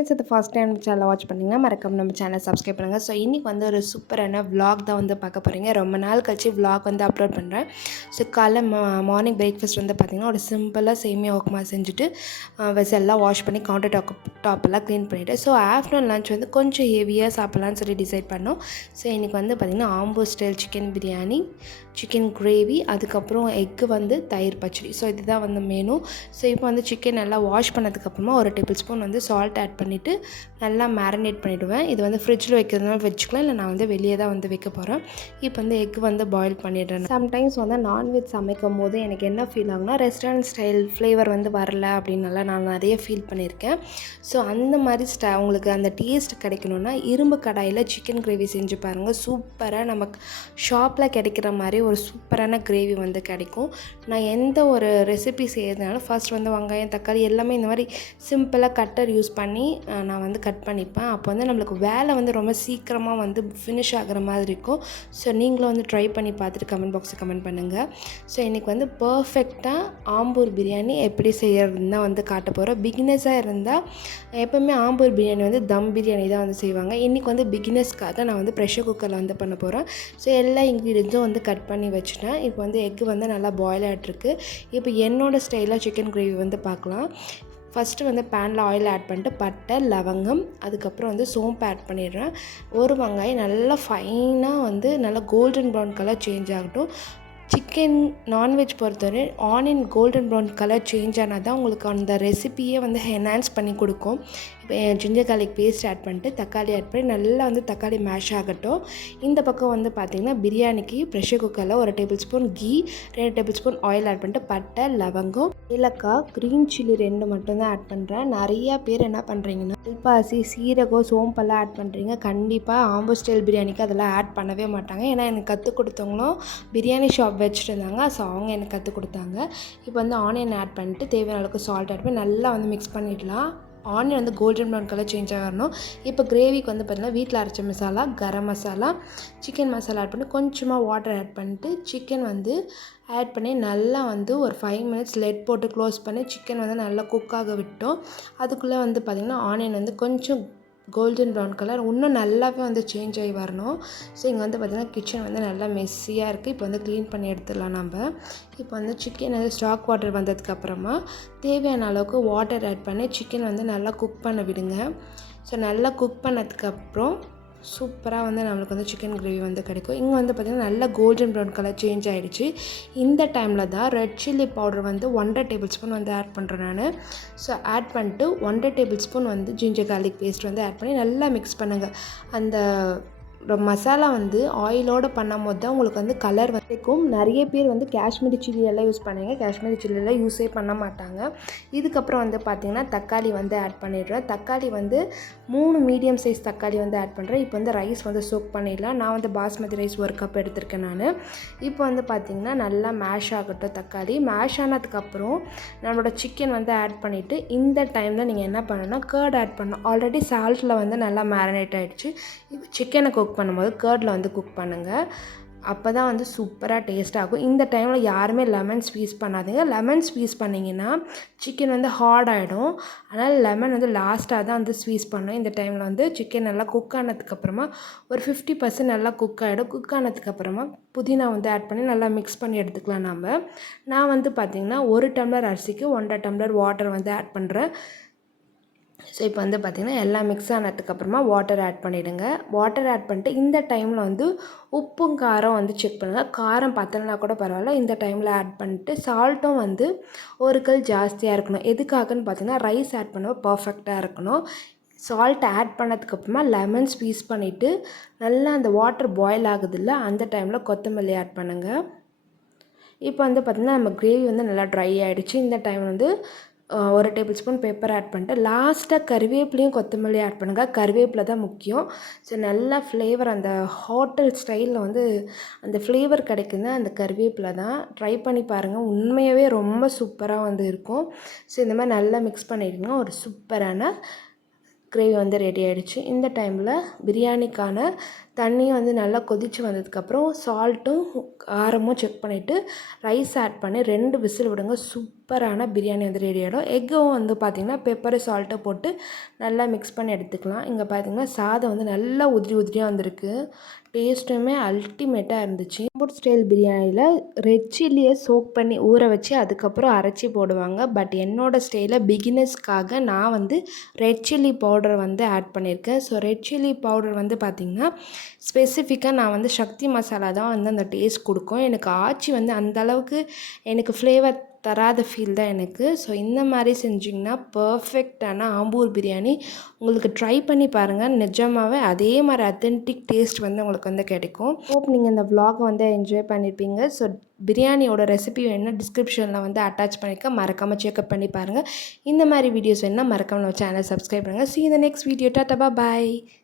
Friends இது first time channel watch பண்ணிங்கன்னா மறக்காம நம்ம சேனல் சப்ஸ்கிரைப் பண்ணுங்கள். ஸோ இன்றைக்கி வந்து ஒரு சூப்பரான விலாக் தான் வந்து பார்க்க போகிறீங்க. ரொம்ப நாள் கழிச்சு விலாக் வந்து அப்லோட் பண்ணுறேன். ஸோ காலைல மார்னிங் பிரேக்ஃபாஸ்ட் வந்து பார்த்திங்கன்னா ஒரு சிம்பிளாக சேமியா உப்புமா செஞ்சுட்டு வெசல்லாம் வாஷ் பண்ணி கவுண்டர் டாப்பெல்லாம் க்ளீன் பண்ணிவிட்டு ஸோ ஆஃப்டர்நூன் லன்ச் வந்து கொஞ்சம் ஹெவியாக சாப்பிட்லான்னு சொல்லி டிசைட் பண்ணோம். ஸோ இன்றைக்கி வந்து பார்த்திங்கன்னா Ambur style chicken biryani, chicken gravy, அதுக்கப்புறம் எக்கு வந்து தயிர் பச்சடி. ஸோ இதுதான் வந்து மெனு. ஸோ இப்போ வந்து சிக்கன் நல்லா வாஷ் பண்ணதுக்கப்புறமா ஒரு டேபிள் ஸ்பூன் வந்து சால்ட் ஆட் பண்ணிவிட்டு நல்லா மேரினேட் பண்ணிவிடுவேன். இது வந்து ஃப்ரிட்ஜில் வைக்கிறதுனால வச்சுக்கலாம், இல்லை நான் வந்து வெளியே தான் வந்து வைக்க போகிறேன். இப்போ வந்து எக் வந்து பாயில் பண்ணிடுறேன். சம்டைம்ஸ் வந்து நான்வெஜ் சமைக்கும் போது எனக்கு என்ன ஃபீல் ஆகுனா ரெஸ்டாரண்ட் ஸ்டைல் ஃப்ளேவர் வந்து வரல அப்படின்னால நான் நிறைய ஃபீல் பண்ணியிருக்கேன். ஸோ அந்த மாதிரி உங்களுக்கு அந்த டேஸ்ட் கிடைக்கணுன்னா இரும்பு கடாயில் சிக்கன் கிரேவி செஞ்சு பாருங்கள். சூப்பராக நமக்கு ஷாப்பில் கிடைக்கிற மாதிரி ஒரு சூப்பரான கிரேவி வந்து கிடைக்கும். நான் எந்த ஒரு ரெசிபி செய்யறதுனாலும் ஃபர்ஸ்ட் வந்து வெங்காயம், தக்காளி எல்லாமே இந்த மாதிரி சிம்பிளாக கட்டர் யூஸ் பண்ணி நான் வந்து கட் பண்ணிப்பேன். அப்போ வந்து நம்மளுக்கு வேலை வந்து ரொம்ப சீக்கிரமாக வந்து ஃபினிஷ் ஆகிற மாதிரி இருக்கும். ஸோ நீங்களும் வந்து ட்ரை பண்ணி பார்த்துட்டு கமெண்ட் பாக்ஸில் கமெண்ட் பண்ணுங்கள். ஸோ இன்றைக்கி வந்து பர்ஃபெக்டாக ஆம்பூர் பிரியாணி எப்படி செய்யறதுன்னு தான் வந்து காட்ட போகிறோம். பிகினர்ஸாக இருந்தால் எப்போவுமே ஆம்பூர் பிரியாணி வந்து தம் பிரியாணி தான் வந்து செய்வாங்க. இன்றைக்கி வந்து பிகினர்ஸ்க்காக நான் வந்து ப்ரெஷர் குக்கரில் வந்து பண்ண போகிறேன். ஸோ எல்லா இன்க்ரீடியன்ஸும் வந்து கட் பண்ணி வச்சுட்டேன். இப்போ வந்து எக்கு வந்து நல்லா பாயில் ஆகிட்ருக்கு. இப்போ என்னோடய ஸ்டைலில் சிக்கன் கிரேவி வந்து பார்க்கலாம். ஃபஸ்ட்டு வந்து பேனில் ஆயில் ஆட் பண்ணிட்டு பட்டை, லவங்கம், அதுக்கப்புறம் வந்து சோம்பு ஆட் பண்ணிடுறேன். ஒரு வெங்காயம் நல்லா ஃபைனாக வந்து நல்லா கோல்டன் ப்ரௌன் கலர் சேஞ்ச் ஆகட்டும். சிக்கன் நான்வெஜ் பொறுத்தவரை onion golden brown colour change ஆனால் தான் உங்களுக்கு அந்த ரெசிபியே வந்து என்ஹான்ஸ் பண்ணி கொடுக்கும். இப்போ ஜிஞ்சர் கார்லிக் பேஸ்ட் ஆட் பண்ணிட்டு தக்காளி ஆட் பண்ணி நல்லா வந்து தக்காளி மேஷ் ஆகட்டும். இந்த பக்கம் வந்து பார்த்திங்கன்னா பிரியாணிக்கு ப்ரெஷர் குக்கரில் ஒரு tablespoon ghee, 2 tablespoon oil add பண்ணிட்டு பட்டை, லவங்கம், ஏலக்காய், க்ரீன் சில்லி 2 மட்டும்தான் ஆட் பண்ணுறேன். நிறையா பேர் என்ன பண்ணுறீங்கன்னா கல்பாசி, சீரகம், சோம்பெல்லாம் ஆட் பண்ணுறீங்க. கண்டிப்பாக ஆம்பூர் ஸ்டைல் பிரியாணிக்கு அதெல்லாம் ஆட் பண்ணவே மாட்டாங்க. ஏன்னா எனக்கு கற்றுக் கொடுத்தவங்களும் பிரியாணி ஷாப் வச்சுட்டு இருந்தாங்க. ஸோ அவங்க எனக்கு கற்றுக் கொடுத்தாங்க. இப்போ வந்து ஆனியன் ஆட் பண்ணிட்டு தேவையான அளவுக்கு சால்ட் ஆட் பண்ணி நல்லா வந்து மிக்ஸ் பண்ணிடலாம். ஆனியன் வந்து கோல்டன் ப்ரௌன் கலர் சேஞ்ச் ஆகணும். இப்போ கிரேவிக்கு வந்து பார்த்திங்கன்னா வீட்டில் அரைச்ச மசாலா, கரம் மசாலா, சிக்கன் மசாலா ஆட் பண்ணி கொஞ்சமாக வாட்டர் ஆட் பண்ணிட்டு சிக்கன் வந்து ஆட் பண்ணி நல்லா வந்து ஒரு 5 மினிட்ஸ் லெட் போட்டு க்ளோஸ் பண்ணி சிக்கன் வந்து நல்லா குக்காக விட்டோம். அதுக்குள்ளே வந்து பார்த்திங்கன்னா ஆனியன் வந்து கொஞ்சம் கோல்டன் ப்ரௌன் கலர் இன்னும் நல்லாவே வந்து சேஞ்ச் ஆகி வரணும். ஸோ இங்கே வந்து பார்த்திங்கன்னா கிச்சன் வந்து நல்லா மெஸ்ஸியாக இருக்குது. இப்போ வந்து க்ளீன் பண்ணி எடுத்துடலாம் நம்ம. இப்போ வந்து சிக்கன் வந்து ஸ்டாக் வாட்டர் வந்ததுக்கப்புறமா தேவையான அளவுக்கு வாட்டர் ஆட் பண்ணி சிக்கன் வந்து நல்லா குக் பண்ண விடுங்க. ஸோ நல்லா குக் பண்ணதுக்கப்புறம் சூப்பராக வந்து நம்மளுக்கு வந்து சிக்கன் கிரேவி வந்து கிடைக்கும். இங்கே வந்து பார்த்திங்கன்னா நல்லா கோல்டன் ப்ரௌன் கலர் சேஞ்ச் ஆகிடுச்சு. இந்த டைமில் தான் ரெட் சில்லி பவுடர் வந்து 1.5 டேபிள் ஸ்பூன் வந்து ஆட் பண்ணுறேன் நான். ஸோ ஆட் பண்ணிட்டு 1.5 டேபிள் ஸ்பூன் வந்து ஜிஞ்சர் கார்லிக் பேஸ்ட் வந்து ஆட் பண்ணி நல்லா மிக்ஸ் பண்ணுங்கள். அந்த மசாலா வந்து ஆயிலோடு பண்ணும் போது தான் உங்களுக்கு வந்து கலர் வரைக்கும். நிறைய பேர் வந்து காஷ்மீரி சில்லி எல்லாம் யூஸ் பண்ணுவீங்க. காஷ்மீரி சில்லியெல்லாம் யூஸே பண்ண மாட்டாங்க. இதுக்கப்புறம் வந்து பார்த்திங்கன்னா தக்காளி வந்து ஆட் பண்ணிடுறேன். தக்காளி வந்து 3 மீடியம் சைஸ் தக்காளி வந்து ஆட் பண்ணுறேன். இப்போ வந்து ரைஸ் வந்து சோக் பண்ணிடலாம். நான் வந்து பாஸ்மதி ரைஸ் 1 கப் எடுத்திருக்கேன் நான். இப்போ வந்து பார்த்திங்கன்னா நல்லா மேஷ் ஆகட்டும். தக்காளி மேஷ் ஆனதுக்கப்புறம் நம்மளோட சிக்கன் வந்து ஆட் பண்ணிவிட்டு இந்த டைமில் நீங்கள் என்ன பண்ணணும்னா கர்ட் ஆட் பண்ணணும். ஆல்ரெடி சால்ட்டில் வந்து நல்லா மேரினேட் ஆகிடுச்சு. சிக்கனை குக் பண்ணும்போது கர்டில் வந்து குக் பண்ணுங்கள். அப்போ தான் வந்து சூப்பராக டேஸ்ட் ஆகும். இந்த டைமில் யாருமே லெமன் ஸ்க்வீஸ் பண்ணாதீங்க. லெமன் ஸ்க்வீஸ் பண்ணிங்கன்னா சிக்கன் வந்து ஹார்ட் ஆகிடும். அதனால் லெமன் வந்து லாஸ்ட்டாக தான் வந்து ஸ்க்வீஸ் பண்ணணும். இந்த டைமில் வந்து சிக்கன் நல்லா குக் ஆனதுக்கப்புறமா ஒரு 50% நல்லா குக் ஆகிடும். குக் ஆனதுக்கப்புறமா புதினா வந்து ஆட் பண்ணி நல்லா மிக்ஸ் பண்ணி எடுத்துக்கலாம் நம்ம. நான் வந்து பார்த்திங்கன்னா 1 டம்ளர் அரிசிக்கு 1.5 டம்ளர் வாட்டர் வந்து ஆட் பண்ணுறேன். ஸோ இப்போ வந்து பார்த்திங்கன்னா எல்லாம் மிக்ஸ் ஆனதுக்கப்புறமா வாட்டர் ஆட் பண்ணிவிடுங்க. வாட்டர் ஆட் பண்ணிட்டு இந்த டைமில் வந்து உப்பும் காரம் வந்து செக் பண்ணுங்கள். காரம் பத்தலைனா கூட பரவாயில்ல. இந்த டைமில் ஆட் பண்ணிட்டு சால்ட்டும் வந்து ஒரு கல் ஜாஸ்தியாக இருக்கணும். எதுக்காகன்னு பார்த்திங்கன்னா ரைஸ் ஆட் பண்ணுவோம் பர்ஃபெக்டாக இருக்கணும். சால்ட் ஆட் பண்ணதுக்கப்புறமா லெமன் ஸ்க்வீஸ் பண்ணிவிட்டு நல்லா அந்த வாட்டர் பாயில் ஆகுதில்ல அந்த டைமில் கொத்தமல்லி ஆட் பண்ணுங்கள். இப்போ வந்து பார்த்திங்கன்னா நம்ம கிரேவி வந்து நல்லா ட்ரை ஆகிடுச்சு. இந்த டைம் வந்து 1 டேபிள் ஸ்பூன் பெப்பர் ஆட் பண்ணிட்டு லாஸ்ட்டாக கருவேப்பிலையும் கொத்தமல்லி ஆட் பண்ணுங்கள். கருவேப்பிலை தான் முக்கியம். ஸோ நல்லா ஃப்ளேவர் அந்த ஹோட்டல் ஸ்டைலில் வந்து அந்த ஃப்ளேவர் கிடைக்குதுன்னா அந்த கருவேப்பிலை தான். ட்ரை பண்ணி பாருங்கள். உண்மையாகவே ரொம்ப சூப்பராக வந்து இருக்கும். ஸோ இந்த மாதிரி நல்லா மிக்ஸ் பண்ணிட்டிங்கன்னா ஒரு சூப்பரான கிரேவி வந்து ரெடி ஆகிடுச்சு. இந்த டைமில் பிரியாணிக்கான தண்ணியும் வந்து நல்லா கொதித்து வந்ததுக்கப்புறம் சால்ட்டும் காரமும் செக் பண்ணிவிட்டு ரைஸ் ஆட் பண்ணி 2 விசில் விடுங்க. சூப்பரான பிரியாணி வந்து ரெடி ஆகிடும். எக்கும் வந்து பார்த்திங்கன்னா பெப்பரு சால்ட்டை போட்டு நல்லா மிக்ஸ் பண்ணி எடுத்துக்கலாம். இங்கே பார்த்திங்கன்னா சாதம் வந்து நல்லா உதிரி உதிரியாக வந்திருக்கு. டேஸ்ட்டுமே அல்டிமேட்டாக இருந்துச்சு. ஆம்பூர் ஸ்டைல் பிரியாணியில் ரெட் சில்லியை சோக் பண்ணி ஊற வச்சு அதுக்கப்புறம் அரைச்சி போடுவாங்க. பட் என்னோடய ஸ்டைலில் பிகினர்ஸ்க்காக நான் வந்து ரெட் சில்லி பவுடர் வந்து ஆட் பண்ணியிருக்கேன். ஸோ ரெட் சில்லி பவுடர் வந்து பார்த்திங்கன்னா ஸ்பெசிஃபிக்காக நான் வந்து சக்தி மசாலா தான் வந்து அந்த டேஸ்ட் கொடுக்கும். எனக்கு ஆச்சி வந்து அந்தளவுக்கு எனக்கு ஃப்ளேவர் தராத ஃபீல் தான் எனக்கு. ஸோ இந்த மாதிரி செஞ்சிங்கன்னா பர்ஃபெக்டான ஆம்பூர் பிரியாணி உங்களுக்கு ட்ரை பண்ணி பாருங்கள். நிஜமாகவே அதே மாதிரி அத்தென்டிக் டேஸ்ட் வந்து உங்களுக்கு வந்து கிடைக்கும். ஹோப் நீங்கள் இந்த vlog வந்து என்ஜாய் பண்ணியிருப்பீங்க. ஸோ பிரியாணியோட ரெசிபி வேணுன்னா டிஸ்கிரிப்ஷனில் வந்து அட்டாச் பண்ணியிருக்கேன். மறக்காமல் செக்அப் பண்ணி பாருங்கள். இந்த மாதிரி வீடியோஸ் வேணுன்னா மறக்காமல் நம்ம சேனல் சப்ஸ்கிரைப் பண்ணுங்கள். See you in the next video. Tata, bye bye.